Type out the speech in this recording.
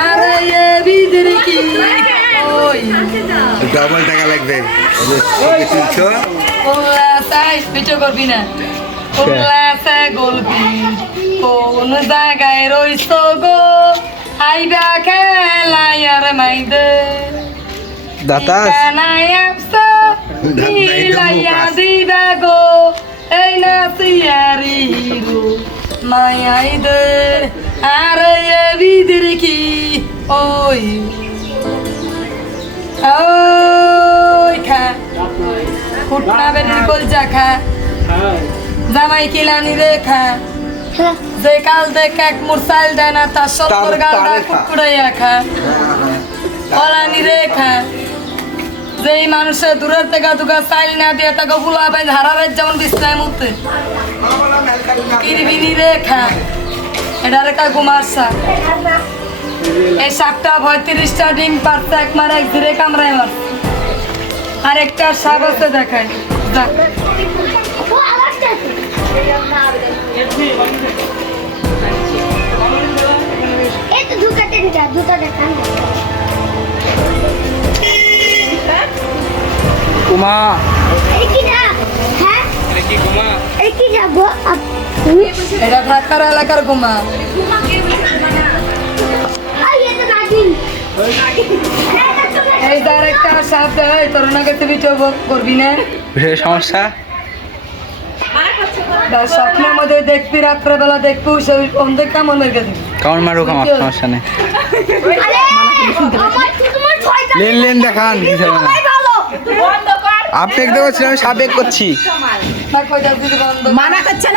আরে এ বিদরি কি ওই ডবল টাকা লাগবে। কোলা করবি না। কোলা সে গলবি। কোন জায়গায় রইছো গো? আইবা খেলাই আর মাইদে। দাতাস। ঠিকানায় আপসা মিলাইয়া দিবা গো। এই না সিয়ারি গো মায়াই দে আর এ বিদির কি? ওই। ওই খা। ফুটনা বেরির কলজা খা। জামাই কিলানি রে খা। যে কাল দেখ এক মুরসাইল দেয় না তার সত্তর গালটা তারে খা। কলানি রে খা। যেই মানুষের দূরের থেকে দুগা চাইল না দিয়ে তাকে ফুলাবে ধারারের যেমন বিছনায় মুখতে কিরবিনি রে খা। এটা রেখা ঘুমার সাপ এই সাপটা পঁয়ত্রিশটা ডিম পারছে এক মার এক ধীরে কামড়ায় মার আর একটা সাপ আছে দেখায় দেখ কি হ্যাঁ? এই কি যাব? এটা ঢাকার এলাকার ঘুমা এই তার একটা দেয় তোর না কাছে ভিডিও করবি না? বিশেষ সমস্যা? তার স্বপ্নের মধ্যে দেখবি রাত্রেবেলা দেখবি সেই অন্ধের কেমন লেগে দিবি। কামড় মারুক আমার সমস্যা নেই। লেন লেন দেখান আপনি দেখতে পাচ্ছেন আমি সাবেক করছি। মানা করছে না।